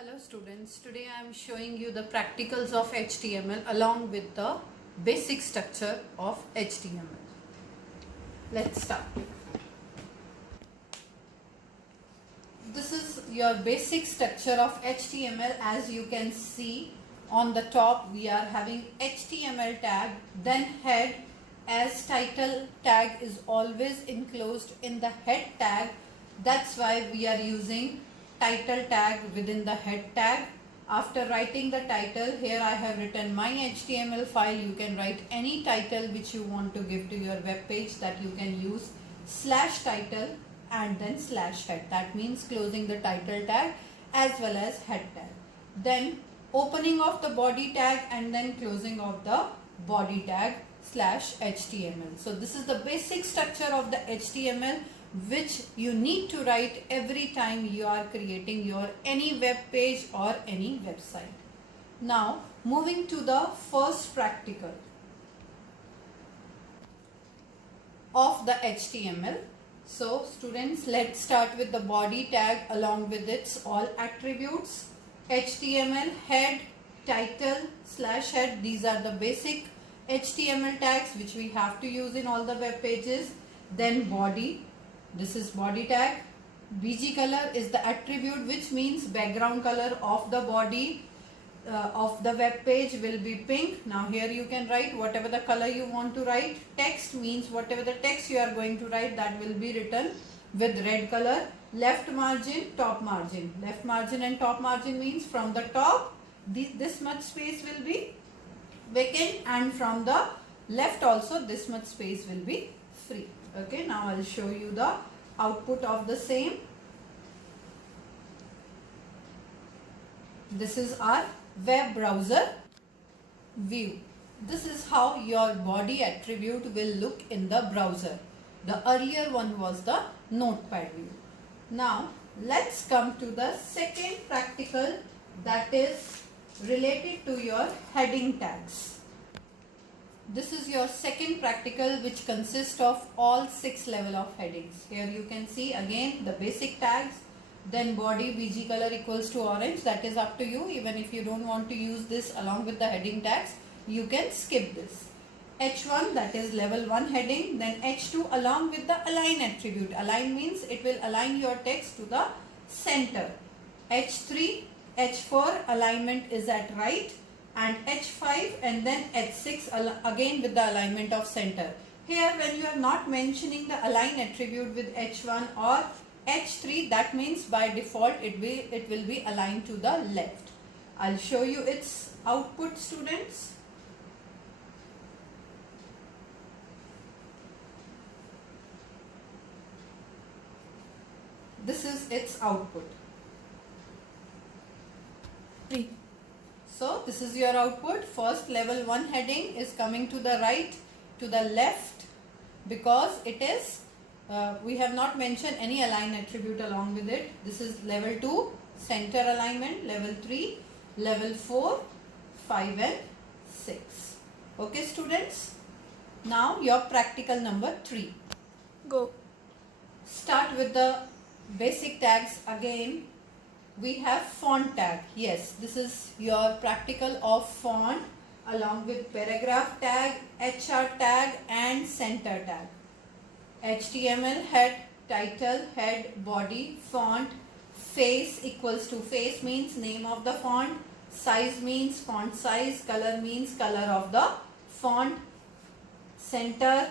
Hello students, today I am showing you the practicals of HTML along with the basic structure of HTML. Let's start. This is your basic structure of HTML. As you can see on the top we are having HTML tag, then head, as title tag is always enclosed in the head tag. That's why we are using title tag within the head tag. After writing the title, here I have written my HTML file. You can write any title which you want to give to your web page, that you can use /title and then /head. That means closing the title tag as well as head tag. Then opening of the body tag and then closing of the body tag /HTML. So this is the basic structure of the HTML which you need to write every time you are creating your any web page or any website. Now moving to the first practical of the HTML. So students, let's start with the body tag along with its all attributes. HTML head, title, /head, these are the basic HTML tags which we have to use in all the web pages. Then body, this is body tag. BG color is the attribute, which means background color of the body of the web page will be pink. Now here you can write whatever the color you want to write. Text means whatever the text you are going to write, that will be written with red color. Left margin, top margin. Left margin and top margin means from the top this much space will be vacant, and from the left also this much space will be free. Okay, now I'll show you the output of the same. This is our web browser view. This is how your body attribute will look in the browser. The earlier one was the notepad view. Now let's come to the second practical, that is related to your heading tags. This is your second practical which consists of all 6 level of headings. Here you can see again the basic tags, then body BG color equals to orange, that is up to you. Even if you don't want to use this along with the heading tags, you can skip this. H1, that is level 1 heading, then H2 along with the align attribute. Align means it will align your text to the center. H3, H4 alignment is at right, and H5 and then H6 again with the alignment of center. Here when you are not mentioning the align attribute with H1 or H3, that means by default it will be aligned to the left. I'll show you its output, students. This is its output. So this is your output. First level 1 heading is coming to the right, to the left, because it is we have not mentioned any align attribute along with it. This is level 2 center alignment, level 3, level 4, 5 and 6. Okay students, now your practical number 3. Go. Start with the basic tags again. We have font tag. Yes, this is your practical of font along with paragraph tag, HR tag and center tag. HTML head, title, head, body, font, face equals to face means name of the font, size means font size, color means color of the font, center,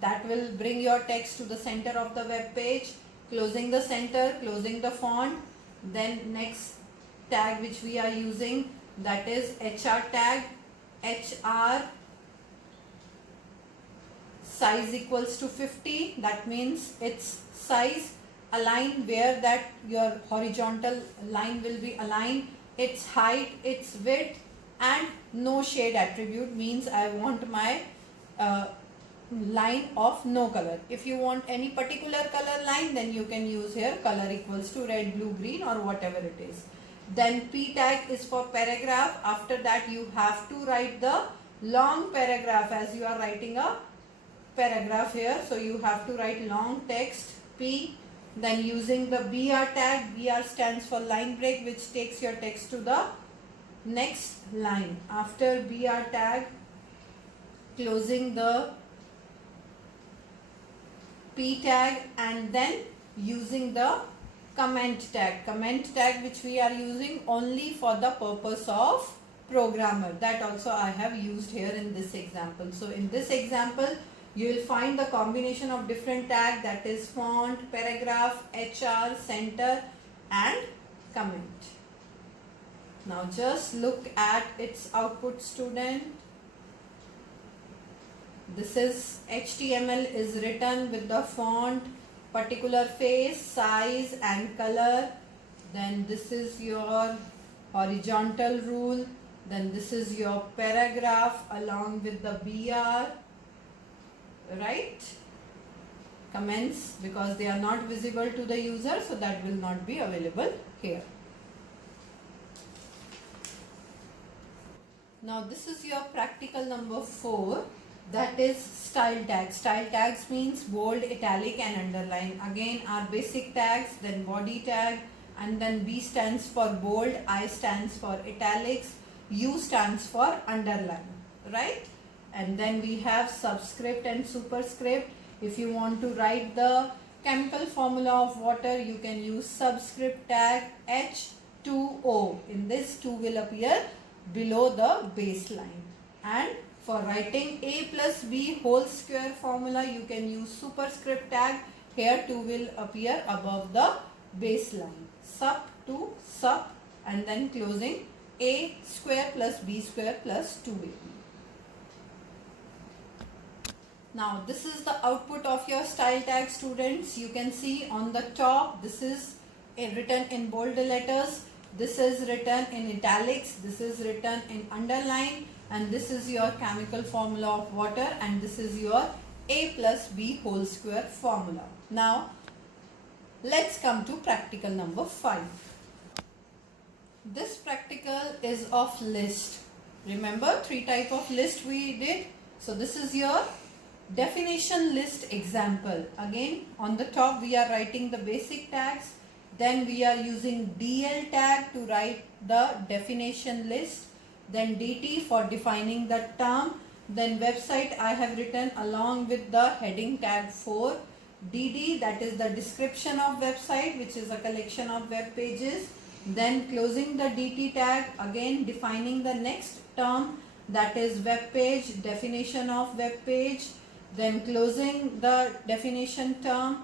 that will bring your text to the center of the web page, closing the center, closing the font. Then next tag which we are using, that is HR tag, HR size equals to 50, that means its size, align where that your horizontal line will be aligned, its height, its width, and no shade attribute means I want my line of no color. If you want any particular color line, then you can use here color equals to red, blue, green or whatever it is. Then P tag is for paragraph. After that you have to write the long paragraph, as you are writing a paragraph here. So you have to write long text P Then using the BR tag, BR stands for line break, which takes your text to the next line. After BR tag, closing the P tag and then using the comment tag which we are using only for the purpose of programmer. That also I have used here in this example. So in this example, you will find the combination of different tags, that is font, paragraph, HR, center and comment. Now just look at its output, student. This is HTML is written with the font, particular face, size and color. Then this is your horizontal rule. Then this is your paragraph along with the BR, right? Comments, because they are not visible to the user, so that will not be available here. Now this is your practical number 4. That is style tags. Style tags means bold, italic and underline. Again our basic tags, then body tag, and then B stands for bold, I stands for italics, U stands for underline, right? And then we have subscript and superscript. If you want to write the chemical formula of water, you can use subscript tag H2O. In this 2 will appear below the baseline. And for writing A plus B whole square formula, you can use superscript tag. Here 2 will appear above the baseline. Sup to sup and then closing A square plus B square plus 2AB. Now this is the output of your style tag, students. You can see on the top, this is written in bold letters. This is written in italics. This is written in underline. And this is your chemical formula of water, and this is your A plus B whole square formula. Now let's come to practical number 5. This practical is of list. Remember 3 type of list we did. So this is your definition list example. Again on the top we are writing the basic tags. Then we are using DL tag to write the definition list. Then DT for defining the term. Then website I have written along with the heading tag 4. DD, that is the description of website, which is a collection of web pages. Then closing the DT tag, again defining the next term, that is web page, definition of web page. Then closing the definition term,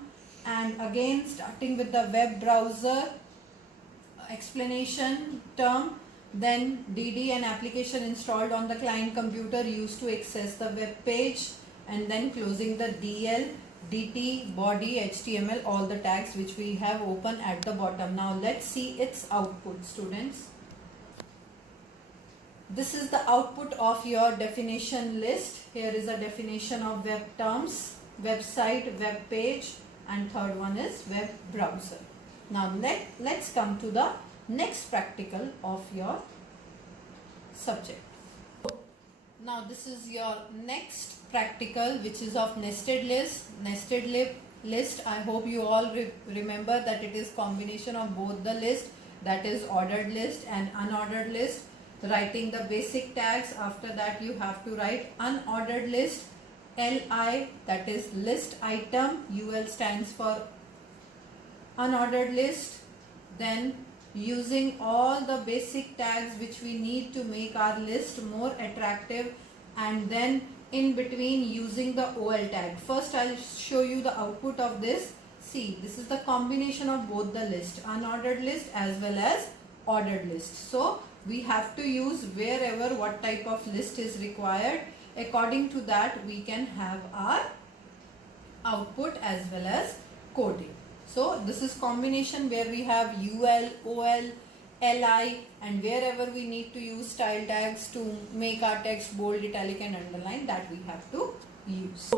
and again starting with the web browser explanation term. Then DD, an application installed on the client computer used to access the web page, and then closing the DL, DT, body, HTML, all the tags which we have open at the bottom. Now let's see its output, students. This is the output of your definition list. Here is a definition of web terms, website, web page, and third one is web browser. Now let's come to the next practical of your subject. Now this is your next practical, which is of nested list. Nested list, I hope you all remember that it is combination of both the list, that is ordered list and unordered list. Writing the basic tags, after that you have to write unordered list, LI, that is list item, UL stands for unordered list. Then using all the basic tags which we need to make our list more attractive, and then in between using the OL tag. First I'll show you the output of this. See, this is the combination of both the list, unordered list as well as ordered list. So we have to use wherever what type of list is required. According to that we can have our output as well as coding. So this is combination where we have UL, OL, LI, and wherever we need to use style tags to make our text bold, italic and underline, that we have to use.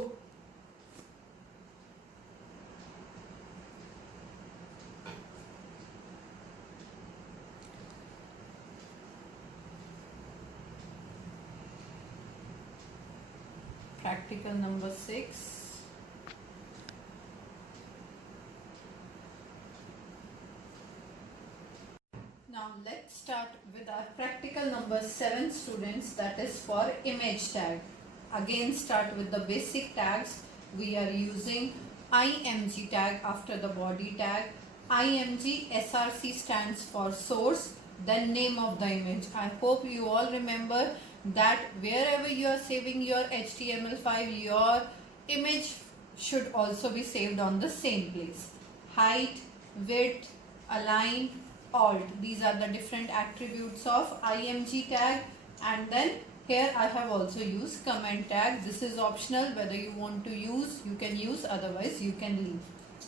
Practical number 6. let's start with our practical number 7, students, that is for image tag. Again, start with the basic tags. We are using IMG tag after the body tag. IMG SRC stands for source, then name of the image. I hope you all remember that wherever you are saving your HTML file, your image should also be saved on the same place. Height, width, align, alt. These are the different attributes of IMG tag. And then here I have also used comment tag. This is optional. Whether you want to use, you can use, otherwise you can leave.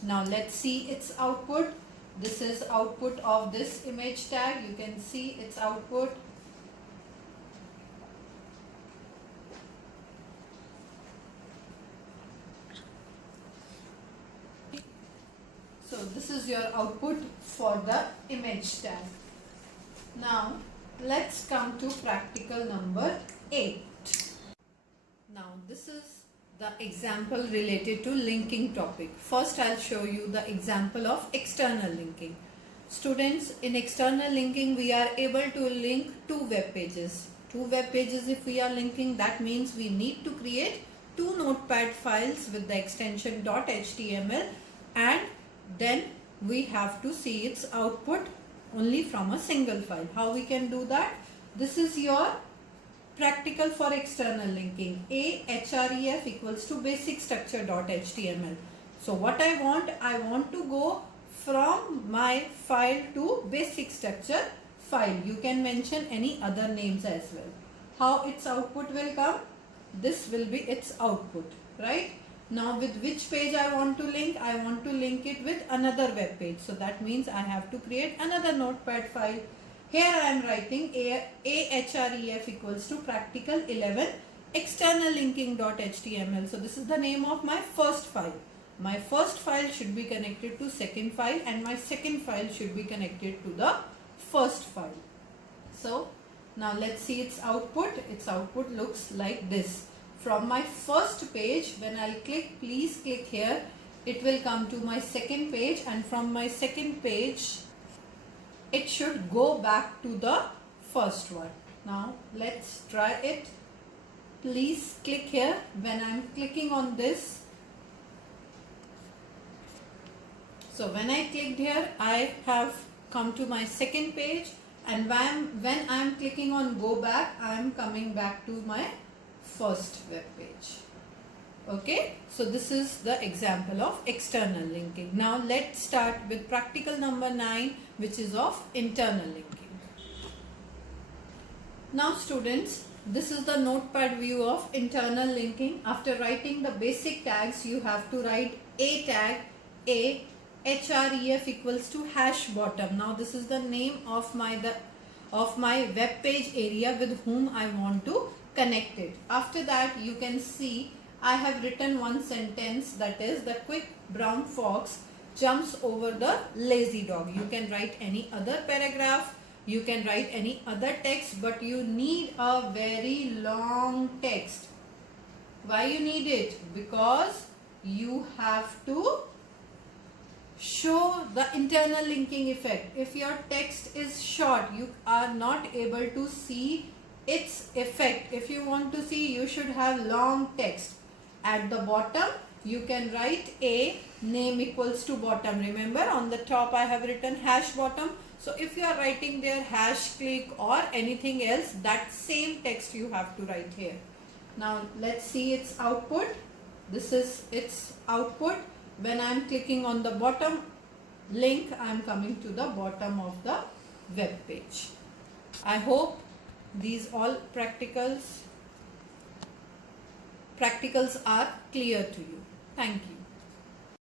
Now let's see its output. This is output of this image tag. You can see its output. So this is your output for the image tag. Now let's come to practical number 8. Now this is the example related to linking topic. First I'll show you the example of external linking. Students, in external linking we are able to link two web pages. Two web pages if we are linking, that means we need to create two notepad files with the extension .html, and then we have to see its output only from a single file. How we can do that? This is your practical for external linking. href equals to basic structure.html. So what I want to go from my file to basic structure file. You can mention any other names as well. How its output will come? This will be its output, right? Now with which page I want to link? I want to link it with another web page. So that means I have to create another notepad file. Here I am writing ahref equals to practical 11 external linking.html. So this is the name of my first file. My first file should be connected to second file, and my second file should be connected to the first file. So now let's see its output. Its output looks like this. From my first page, when I'll click, please click here, it will come to my second page, and from my second page it should go back to the first one. Now let's try it. Please click here. When I'm clicking on this, so when I clicked here, I have come to my second page, and when I'm clicking on go back, I'm coming back to my first web page. Okay, so this is the example of external linking. Now let's start with practical number 9, which is of internal linking. Now students, this is the notepad view of internal linking. After writing the basic tags, you have to write a tag, a href equals to hash bottom. Now this is the name of my web page area with whom I want to connect it. After that, you can see I have written one sentence, that is, the quick brown fox jumps over the lazy dog. You can write any other paragraph, you can write any other text, but you need a very long text. Why you need it? Because you have to show the internal linking effect. If your text is short, you are not able to see its effect. If you want to see, you should have long text. At the bottom, you can write a name equals to bottom. Remember, on the top I have written hash bottom. So if you are writing there hash click or anything else, that same text you have to write here. Now let's see its output. This is its output. When I am clicking on the bottom link, I am coming to the bottom of the web page. I hope these all practicals are clear to you. Thank you.